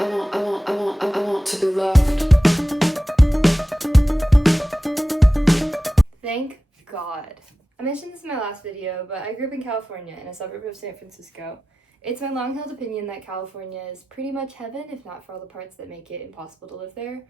I want to be loved. Thank God. I mentioned this in my last video, but I grew up in California in a suburb of San Francisco. It's my long-held opinion that California is pretty much heaven, if not for all the parts that make it impossible to live there.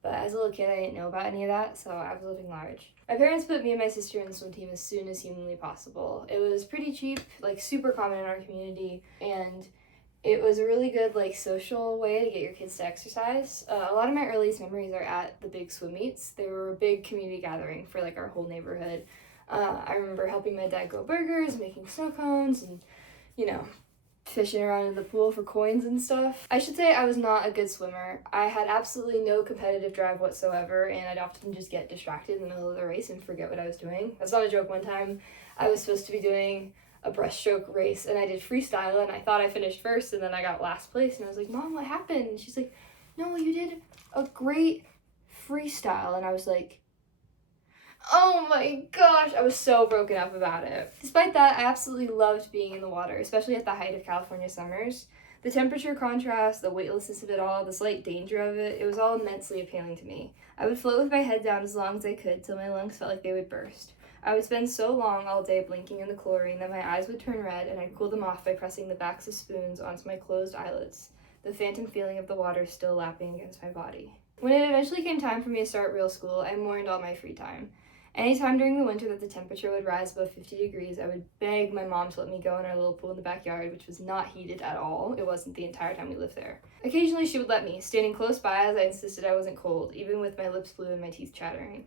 But as a little kid, I didn't know about any of that, so I was living large. My parents put me and my sister in the swim team as soon as humanly possible. It was pretty cheap, like super common in our community, and it was a really good social way to get your kids to exercise. A lot of my earliest memories are at the big swim meets. They were a big community gathering for our whole neighborhood. I remember helping my dad grill burgers, making snow cones, and fishing around in the pool for coins and stuff. I should say I was not a good swimmer. I had absolutely no competitive drive whatsoever, and I'd often just get distracted in the middle of the race and forget what I was doing. That's not a joke. One time I was supposed to be doing a breaststroke race, and I did freestyle, and I thought I finished first, and then I got last place, and I was like, Mom, what happened? And she's like, no, you did a great freestyle. And I was like, oh my gosh, I was so broken up about it. Despite that, I absolutely loved being in the water, especially at the height of California summers. The temperature contrast, the weightlessness of it all, the slight danger of it, it was all immensely appealing to me. I would float with my head down as long as I could till my lungs felt like they would burst. I would spend so long all day blinking in the chlorine that my eyes would turn red, and I'd cool them off by pressing the backs of spoons onto my closed eyelids, the phantom feeling of the water still lapping against my body. When it eventually came time for me to start real school, I mourned all my free time. Anytime during the winter that the temperature would rise above 50 degrees, I would beg my mom to let me go in our little pool in the backyard, which was not heated at all. It wasn't the entire time we lived there. Occasionally she would let me, standing close by as I insisted I wasn't cold, even with my lips blue and my teeth chattering.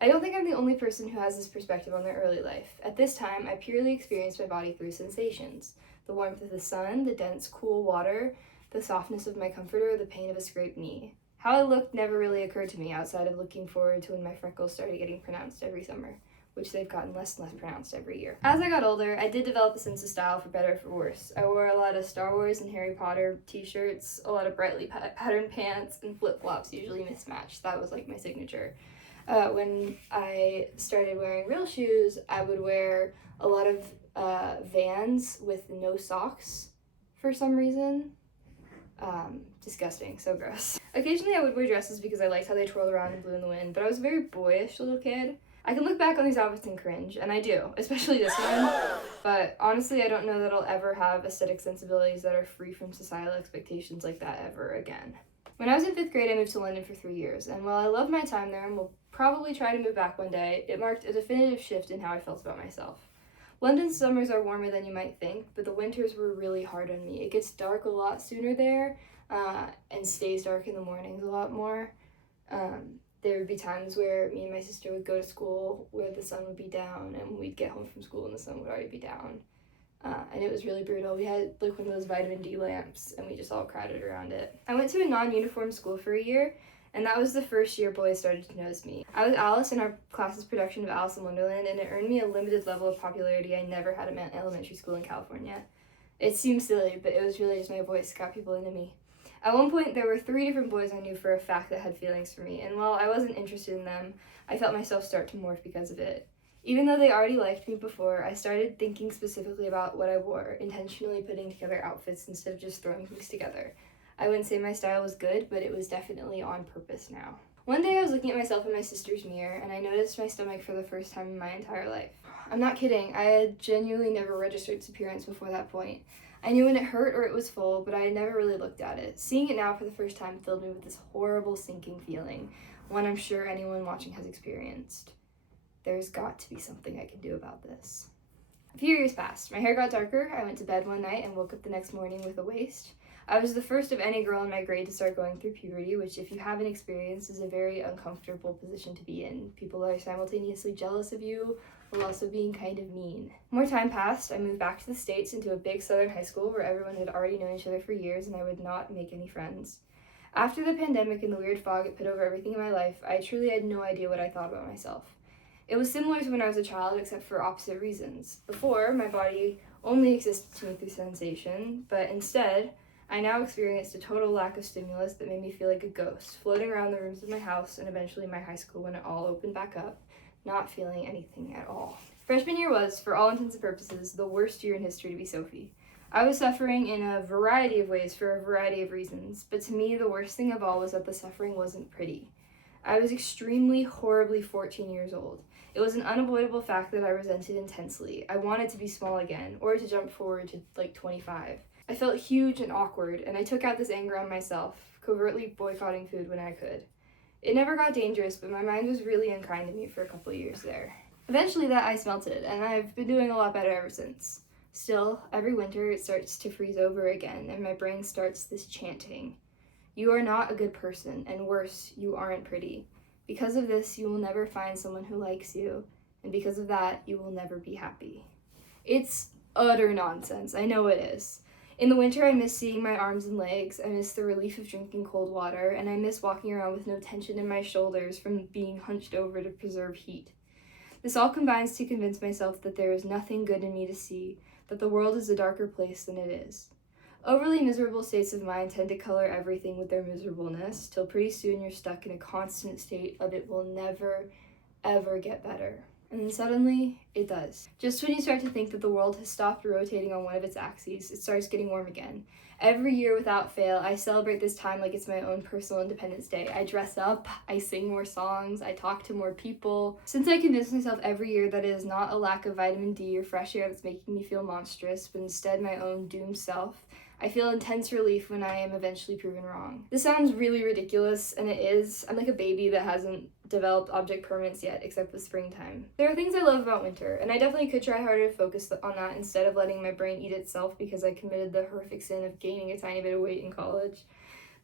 I don't think I'm the only person who has this perspective on their early life. At this time, I purely experienced my body through sensations. The warmth of the sun, the dense, cool water, the softness of my comforter, the pain of a scraped knee. How I looked never really occurred to me outside of looking forward to when my freckles started getting pronounced every summer, which they've gotten less and less pronounced every year. As I got older, I did develop a sense of style, for better or for worse. I wore a lot of Star Wars and Harry Potter t-shirts, a lot of brightly patterned pants, and flip-flops, usually mismatched. That was my signature. When I started wearing real shoes, I would wear a lot of Vans with no socks for some reason. Disgusting, so gross. Occasionally I would wear dresses because I liked how they twirled around and blew in the wind, but I was a very boyish little kid. I can look back on these outfits and cringe, and I do, especially this one, but honestly I don't know that I'll ever have aesthetic sensibilities that are free from societal expectations like that ever again. When I was in 5th grade, I moved to London for 3 years, and while I loved my time there and will probably try to move back one day, it marked a definitive shift in how I felt about myself. London's summers are warmer than you might think, but the winters were really hard on me. It gets dark a lot sooner there, and stays dark in the mornings a lot more. There would be times where me and my sister would go to school where the sun would be down, and we'd get home from school and the sun would already be down. And it was really brutal. We had one of those vitamin D lamps, and we just all crowded around it. I went to a non-uniform school for a year, and that was the first year boys started to notice me. I was Alice in our class's production of Alice in Wonderland, and it earned me a limited level of popularity I never had at elementary school in California. It seems silly, but it was really just my voice that got people into me. At one point, there were 3 different boys I knew for a fact that had feelings for me, and while I wasn't interested in them, I felt myself start to morph because of it. Even though they already liked me before, I started thinking specifically about what I wore, intentionally putting together outfits instead of just throwing things together. I wouldn't say my style was good, but it was definitely on purpose now. One day I was looking at myself in my sister's mirror, and I noticed my stomach for the first time in my entire life. I'm not kidding, I had genuinely never registered its appearance before that point. I knew when it hurt or it was full, but I had never really looked at it. Seeing it now for the first time filled me with this horrible sinking feeling, one I'm sure anyone watching has experienced. There's got to be something I can do about this. A few years passed. My hair got darker, I went to bed one night and woke up the next morning with a waist. I was the first of any girl in my grade to start going through puberty, which if you haven't experienced is a very uncomfortable position to be in. People are simultaneously jealous of you while also being kind of mean. More time passed, I moved back to the States into a big southern high school where everyone had already known each other for years and I would not make any friends. After the pandemic and the weird fog it put over everything in my life, I truly had no idea what I thought about myself. It was similar to when I was a child, except for opposite reasons. Before, my body only existed to me through sensation, but instead, I now experienced a total lack of stimulus that made me feel like a ghost, floating around the rooms of my house and eventually my high school when it all opened back up, not feeling anything at all. Freshman year was, for all intents and purposes, the worst year in history to be Sophie. I was suffering in a variety of ways for a variety of reasons, but to me the worst thing of all was that the suffering wasn't pretty. I was extremely, horribly 14 years old. It was an unavoidable fact that I resented intensely. I wanted to be small again, or to jump forward to like 25. I felt huge and awkward, and I took out this anger on myself, covertly boycotting food when I could. It never got dangerous, but my mind was really unkind to me for a couple of years there. Eventually that ice melted, and I've been doing a lot better ever since. Still, every winter it starts to freeze over again, and my brain starts this chanting. You are not a good person, and worse, you aren't pretty. Because of this, you will never find someone who likes you, and because of that, you will never be happy. It's utter nonsense, I know it is. In the winter, I miss seeing my arms and legs, I miss the relief of drinking cold water, and I miss walking around with no tension in my shoulders from being hunched over to preserve heat. This all combines to convince myself that there is nothing good in me to see, that the world is a darker place than it is. Overly miserable states of mind tend to color everything with their miserableness, till pretty soon you're stuck in a constant state of it will never, ever get better. And then suddenly, it does. Just when you start to think that the world has stopped rotating on one of its axes, it starts getting warm again. Every year without fail, I celebrate this time like it's my own personal Independence Day. I dress up, I sing more songs, I talk to more people. Since I convince myself every year that it is not a lack of vitamin D or fresh air that's making me feel monstrous, but instead my own doomed self, I feel intense relief when I am eventually proven wrong. This sounds really ridiculous, and it is. I'm like a baby that hasn't developed object permanence yet, except with springtime. There are things I love about winter, and I definitely could try harder to focus on that instead of letting my brain eat itself because I committed the horrific sin of gaining a tiny bit of weight in college.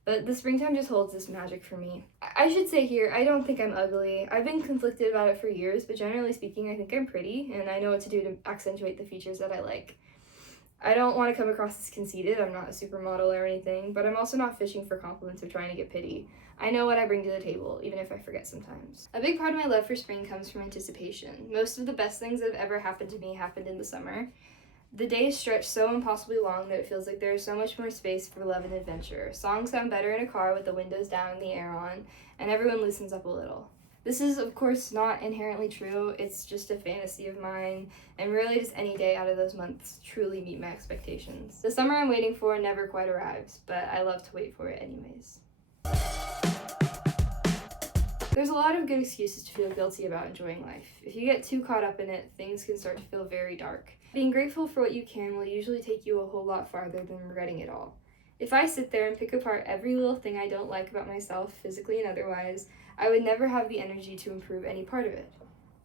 But the springtime just holds this magic for me. I should say here, I don't think I'm ugly. I've been conflicted about it for years, but generally speaking, I think I'm pretty, and I know what to do to accentuate the features that I like. I don't want to come across as conceited, I'm not a supermodel or anything, but I'm also not fishing for compliments or trying to get pity. I know what I bring to the table, even if I forget sometimes. A big part of my love for spring comes from anticipation. Most of the best things that have ever happened to me happened in the summer. The days stretch so impossibly long that it feels like there is so much more space for love and adventure. Songs sound better in a car with the windows down and the air on, and everyone loosens up a little. This is, of course, not inherently true, it's just a fantasy of mine, and rarely does any day out of those months truly meet my expectations. The summer I'm waiting for never quite arrives, but I love to wait for it anyways. There's a lot of good excuses to feel guilty about enjoying life. If you get too caught up in it, things can start to feel very dark. Being grateful for what you can will usually take you a whole lot farther than regretting it all. If I sit there and pick apart every little thing I don't like about myself, physically and otherwise, I would never have the energy to improve any part of it.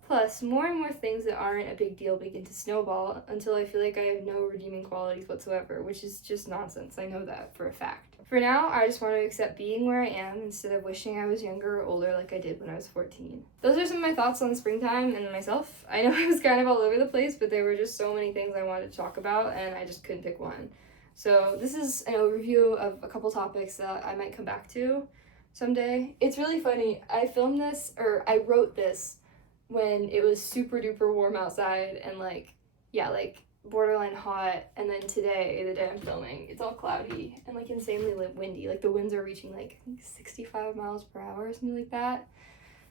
Plus, more and more things that aren't a big deal begin to snowball until I feel like I have no redeeming qualities whatsoever, which is just nonsense. I know that for a fact. For now, I just want to accept being where I am instead of wishing I was younger or older like I did when I was 14. Those are some of my thoughts on springtime and myself. I know I was kind of all over the place, but there were just so many things I wanted to talk about and I just couldn't pick one. So this is an overview of a couple topics that I might come back to someday. It's really funny. I wrote this when it was super duper warm outside and like borderline hot, and then today, the day I'm filming, it's all cloudy and like insanely windy. Like the winds are reaching like 65 miles per hour or something like that.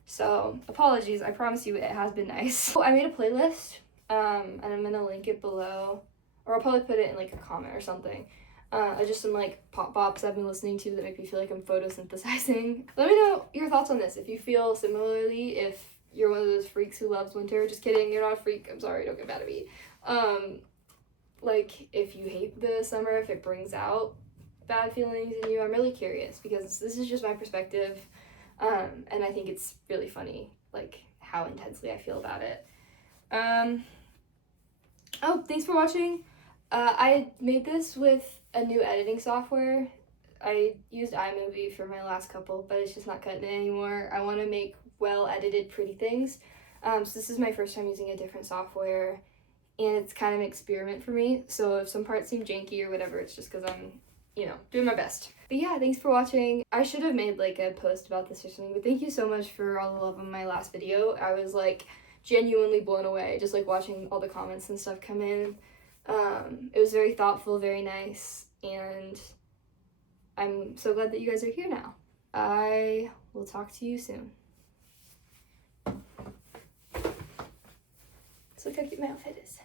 So apologies, I promise you it has been nice. I made a playlist and I'm gonna link it below, or I'll probably put it in like a comment or something. Just some like pop bops I've been listening to that make me feel like I'm photosynthesizing. Let me know your thoughts on this, if you feel similarly, if you're one of those freaks who loves winter. Just kidding, you're not a freak, I'm sorry, don't get mad at me. Like if you hate the summer, if it brings out bad feelings in you, I'm really curious because this is just my perspective, and I think it's really funny, like how intensely I feel about it. Oh, thanks for watching. I made this with a new editing software. I used iMovie for my last couple, but it's just not cutting it anymore. I want to make well-edited, pretty things. So this is my first time using a different software, and it's kind of an experiment for me. So if some parts seem janky or whatever, it's just because I'm, doing my best. But yeah, thanks for watching. I should have made like a post about this or something, but thank you so much for all the love on my last video. I was like genuinely blown away, just like watching all the comments and stuff come in. It was very thoughtful, very nice, and I'm so glad that you guys are here now. I will talk to you soon. So look how cute my outfit is.